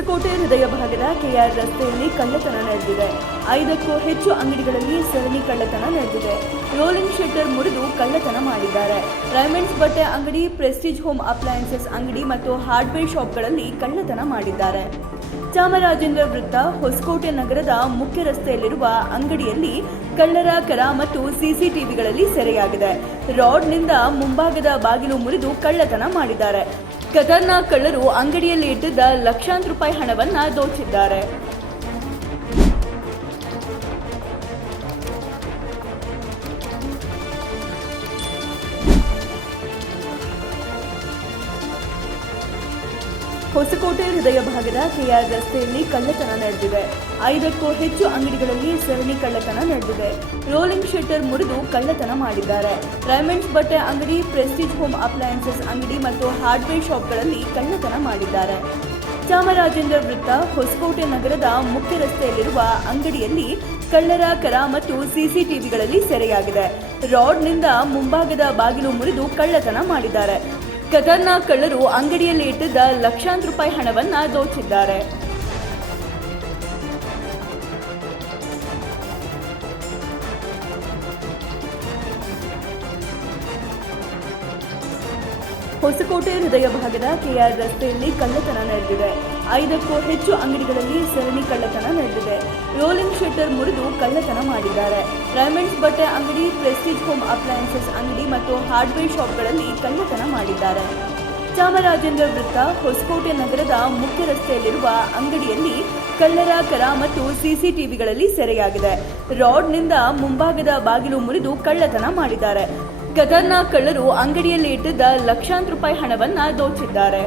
ಹೊಸಕೋಟೆ ಹೃದಯ ಭಾಗದ ಕೆಆರ್ ರಸ್ತೆಯಲ್ಲಿ ಕಳ್ಳತನ ನಡೆದಿದೆ. 5ಕ್ಕೂ ಹೆಚ್ಚು ಅಂಗಡಿಗಳಲ್ಲಿ ಸರಣಿ ಕಳ್ಳತನ ನಡೆದಿದೆ. ರೋಲಿಂಗ್ ಶಟರ್ ಮುರಿದು ಕಳ್ಳತನ ಮಾಡಿದ್ದಾರೆ. ರೈಮಂಡ್ಸ್ ಬಟ್ಟೆ ಅಂಗಡಿ, ಪ್ರೆಸ್ಟೀಜ್ ಹೋಮ್ ಅಪ್ಲಯನ್ಸಸ್ ಅಂಗಡಿ ಮತ್ತು ಹಾರ್ಡ್ವೇರ್ ಶಾಪ್ಗಳಲ್ಲಿ ಕಳ್ಳತನ ಮಾಡಿದ್ದಾರೆ. ಚಾಮರಾಜೇಂದ್ರ ವೃತ್ತ, ಹೊಸಕೋಟೆ ನಗರದ ಮುಖ್ಯ ರಸ್ತೆಯಲ್ಲಿರುವ ಅಂಗಡಿಯಲ್ಲಿ ಕಳ್ಳರ ಕರ ಮತ್ತು ಸಿಸಿಟಿವಿಗಳಲ್ಲಿ ಸೆರೆಯಾಗಿದೆ. ರಾಡ್ನಿಂದ ಮುಂಭಾಗದ ಬಾಗಿಲು ಮುರಿದು ಕಳ್ಳತನ ಮಾಡಿದ್ದಾರೆ. ಖತರ್ನಾಕ್ ಕಳ್ಳರು ಅಂಗಡಿಯಲ್ಲಿ ಇಟ್ಟಿದ್ದ ಲಕ್ಷಾಂತರ ರೂಪಾಯಿ ಹಣವನ್ನು ದೋಚಿದ್ದಾರೆ. ಹೊಸಕೋಟೆ ಹೃದಯ ಭಾಗದ ಕೆಆರ್ ರಸ್ತೆಯಲ್ಲಿ ಕಳ್ಳತನ ನಡೆದಿದೆ. 5ಕ್ಕೂ ಹೆಚ್ಚು ಅಂಗಡಿಗಳಲ್ಲಿ ಸರಣಿ ಕಳ್ಳತನ ನಡೆದಿದೆ. ರೋಲಿಂಗ್ ಶಟರ್ ಮುರಿದು ಕಳ್ಳತನ ಮಾಡಿದ್ದಾರೆ. ರೈಮಂಡ್ಸ್ ಬಟ್ಟೆ ಅಂಗಡಿ, ಪ್ರೆಸ್ಟೀಜ್ ಹೋಮ್ ಅಪ್ಲಯನ್ಸಸ್ ಅಂಗಡಿ ಮತ್ತು ಹಾರ್ಡ್ವೇರ್ ಶಾಪ್ಗಳಲ್ಲಿ ಕಳ್ಳತನ ಮಾಡಿದ್ದಾರೆ. ಚಾಮರಾಜೇಂದ್ರ ವೃತ್ತ, ಹೊಸಕೋಟೆ ನಗರದ ಮುಖ್ಯ ರಸ್ತೆಯಲ್ಲಿರುವ ಅಂಗಡಿಯಲ್ಲಿ ಕಳ್ಳರ ಕರ ಮತ್ತು ಸಿಸಿಟಿವಿಗಳಲ್ಲಿ ಸೆರೆಯಾಗಿದೆ. ರಾಡ್ನಿಂದ ಮುಂಭಾಗದ ಬಾಗಿಲು ಮುರಿದು ಕಳ್ಳತನ ಮಾಡಿದ್ದಾರೆ. ಖತರ್ನಾಕ್ ಕಳ್ಳರು ಅಂಗಡಿಯಲ್ಲಿ ಇಟ್ಟಿದ್ದ ಲಕ್ಷಾಂತರ ರೂಪಾಯಿ ಹಣವನ್ನು ದೋಚಿದ್ದಾರೆ. ಹೊಸಕೋಟೆ ಹೃದಯ ಭಾಗದ ಕೆಆರ್ ರಸ್ತೆಯಲ್ಲಿ ಕಳ್ಳತನ ನಡೆದಿದೆ. 5ಕ್ಕೂ ಹೆಚ್ಚು ಅಂಗಡಿಗಳಲ್ಲಿ ಸರಣಿ ಕಳ್ಳತನ ನಡೆದಿದೆ. ರೋಲಿಂಗ್ ಶಟರ್ ಮುರಿದು ಕಳ್ಳತನ ಮಾಡಿದ್ದಾರೆ. ರೈಮಂಡ್ಸ್ ಬಟ್ಟೆ ಅಂಗಡಿ, ಪ್ರೆಸ್ಟೀಜ್ ಹೋಮ್ ಅಪ್ಲಯನ್ಸಸ್ ಅಂಗಡಿ ಮತ್ತು ಹಾರ್ಡ್ವೇರ್ ಶಾಪ್ಗಳಲ್ಲಿ ಕಳ್ಳತನ ಮಾಡಿದ್ದಾರೆ. ಚಾಮರಾಜೇಂದ್ರ ವೃತ್ತ, ಹೊಸಕೋಟೆ ನಗರದ ಮುಖ್ಯ ರಸ್ತೆಯಲ್ಲಿರುವ ಅಂಗಡಿಯಲ್ಲಿ ಕಳ್ಳರ ಕರ ಮತ್ತು ಸಿಸಿಟಿವಿಗಳಲ್ಲಿ ಸೆರೆಯಾಗಿದೆ. ರಾಡ್ನಿಂದ ಮುಂಭಾಗದ ಬಾಗಿಲು ಮುರಿದು ಕಳ್ಳತನ ಮಾಡಿದ್ದಾರೆ. ಖತರ್ನಾಕ್ ಕಳ್ಳರು ಅಂಗಡಿಯಲ್ಲಿ ಇಟ್ಟಿದ್ದ ಲಕ್ಷಾಂತರ ರೂಪಾಯಿ ಹಣವನ್ನು ದೋಚಿದ್ದಾರೆ.